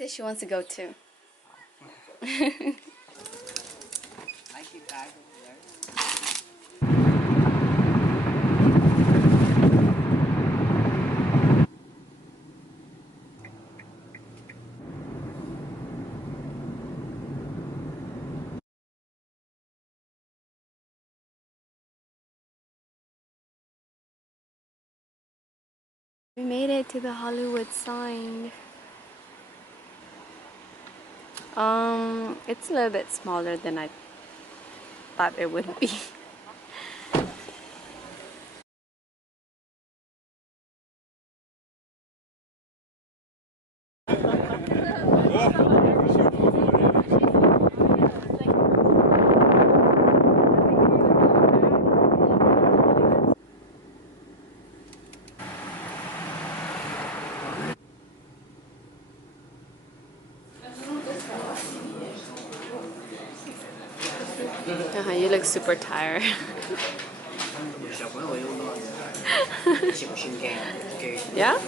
says she wants to go too. I keep back over there. We made it to the Hollywood sign. It's a little bit smaller than I thought it would be. You look super tired. Yeah?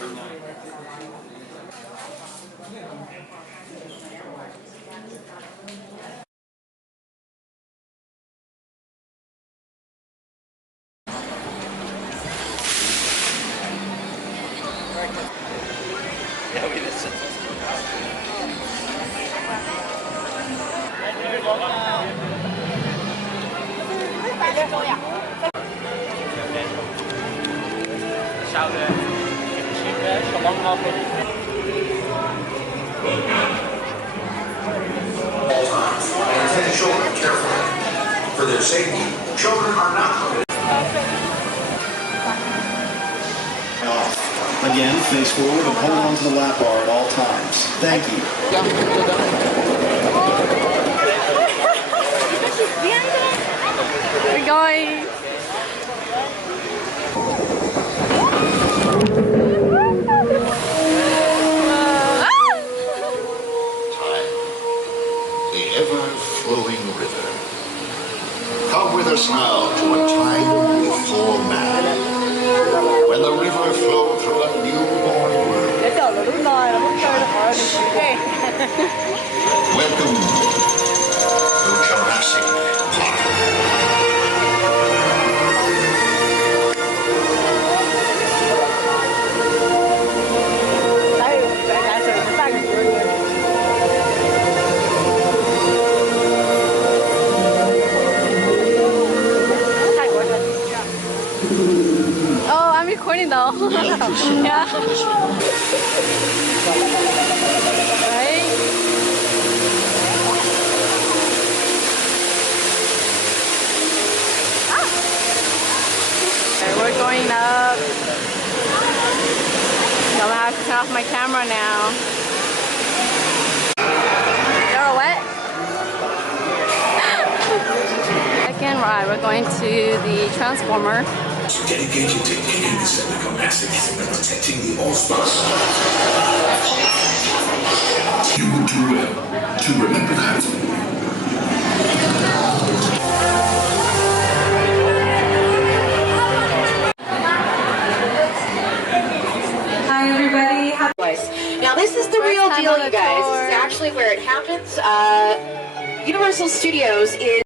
Attend children carefully. For their safety, children are not permitted. Again, face forward and hold on to the lap bar at all times. Thank you. We're going. The ever-flowing river. Come with us now to a time before man. When the river flowed through a newborn world. Welcome to Jurassic Park. Oh, I'm recording though. Yeah. Right? Okay, we're going up. I'm gonna have to turn off my camera now. You're wet? Second ride, we're going to the Transformer. Dedicated to ending the cervical massive and protecting the Allspace. You would do well to remember that. Hi everybody. Now this is the real deal, you guys. This is actually where it happens. Universal Studios is...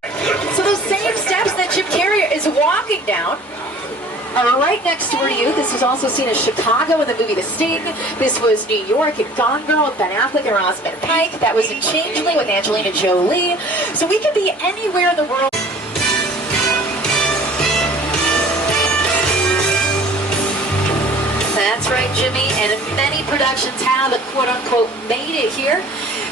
So those same steps that Jim Carrey is walking down are right next door to you. This was also seen as Chicago in the movie The Sting. This was New York in Gone Girl with Ben Affleck and Rosamund Pike. That was in Changeling with Angelina Jolie. So we could be anywhere in the world. That's right, Jimmy, and many productions have, quote-unquote, made it here.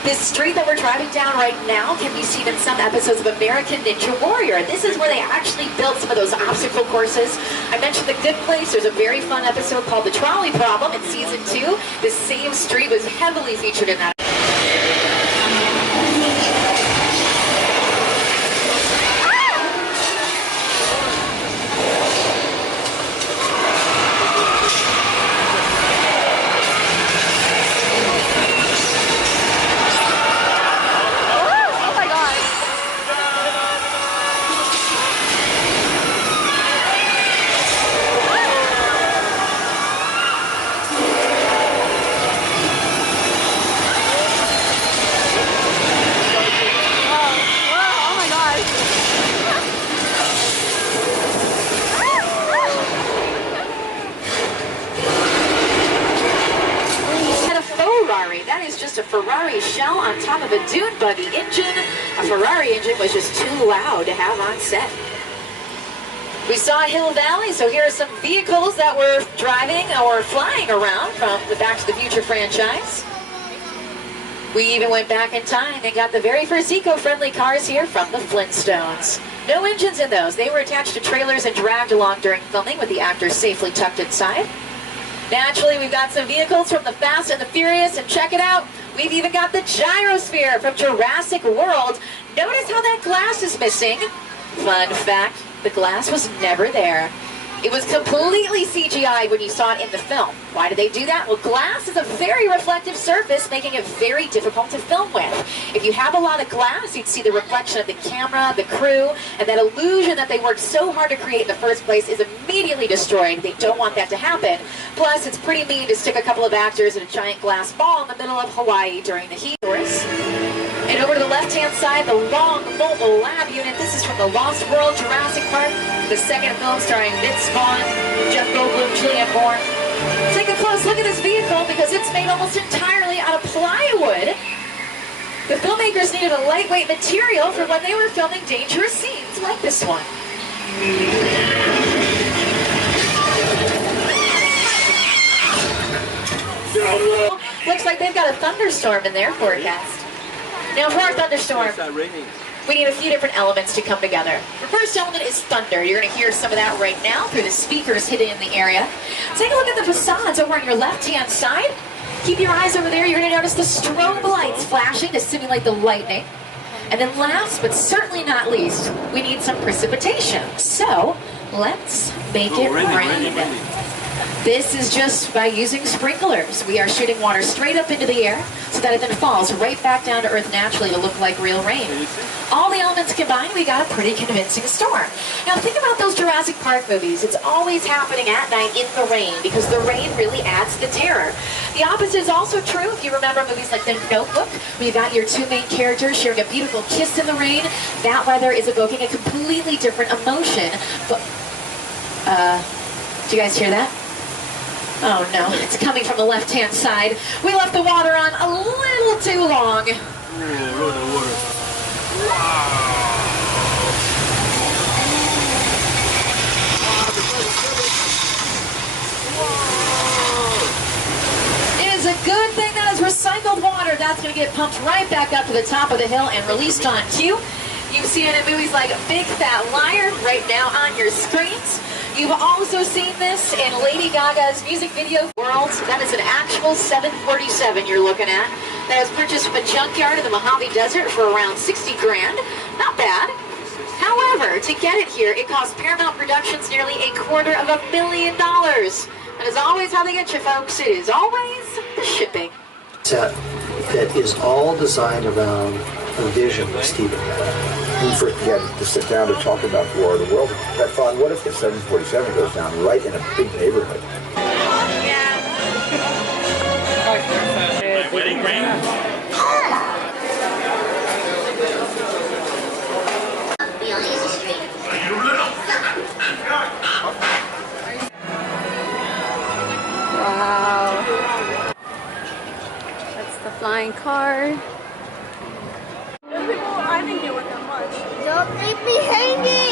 This street that we're driving down right now can be seen in some episodes of American Ninja Warrior. This is where they actually built some of those obstacle courses. I mentioned The Good Place. There's a very fun episode called The Trolley Problem in season 2. The same street was heavily featured in that. Ferrari. That is just a Ferrari shell on top of a dune buggy engine. A Ferrari engine was just too loud to have on set. We saw Hill Valley, so here are some vehicles that were driving or flying around from the Back to the Future franchise. We even went back in time and got the very first eco-friendly cars here from the Flintstones. No engines in those. They were attached to trailers and dragged along during filming with the actors safely tucked inside. Naturally, we've got some vehicles from the Fast and the Furious, and check it out. We've even got the gyrosphere from Jurassic World. Notice how that glass is missing. Fun fact, the glass was never there. It was completely CGI'd when you saw it in the film. Why did they do that? Well, glass is a very reflective surface, making it very difficult to film with. If you have a lot of glass, you'd see the reflection of the camera, the crew, and that illusion that they worked so hard to create in the first place is immediately destroyed. They don't want that to happen. Plus, it's pretty mean to stick a couple of actors in a giant glass ball in the middle of Hawaii during the heat. And over to the left-hand side, the long mobile lab unit. This is from the Lost World Jurassic Park, the second film starring Vince Vaughn, Jeff Goldblum, Julianne Moore. Take a close look at this vehicle because it's made almost entirely out of plywood. The filmmakers needed a lightweight material for when they were filming dangerous scenes like this one. Looks like they've got a thunderstorm in their forecast. Now for our thunderstorm, we need a few different elements to come together. The first element is thunder. You're going to hear some of that right now through the speakers hidden in the area. Take a look at the facades over on your left-hand side. Keep your eyes over there. You're going to notice the strobe lights flashing to simulate the lightning. And then last, but certainly not least, we need some precipitation. So let's make it rain. This is just by using sprinklers. We are shooting water straight up into the air so that it then falls right back down to earth naturally to look like real rain. All the elements combined, we got a pretty convincing storm. Now think about those Jurassic Park movies. It's always happening at night in the rain because the rain really adds the terror. The opposite is also true if you remember movies like The Notebook. We've got your two main characters sharing a beautiful kiss in the rain. That weather is evoking a completely different emotion. But, did you guys hear that? Oh no, it's coming from the left-hand side. We left the water on a little too long. It is a good thing that is recycled water. That's going to get pumped right back up to the top of the hill and released on cue. You've seen it in movies like Big Fat Liar right now on your screens. You've also seen this in Lady Gaga's music video world. That is an actual 747 you're looking at. That was purchased from a junkyard in the Mojave Desert for around 60 grand. Not bad. However, to get it here, it cost Paramount Productions nearly $250,000. That is always how they get you, folks. It is always the shipping. Set that is all designed around a vision that Stephen had. When we first began to sit down to talk about the War of the World, I thought, what if the 747 goes down right in a big neighborhood? Wedding ring? Wow. That's the flying car. I think it was that much. Don't leave me hanging!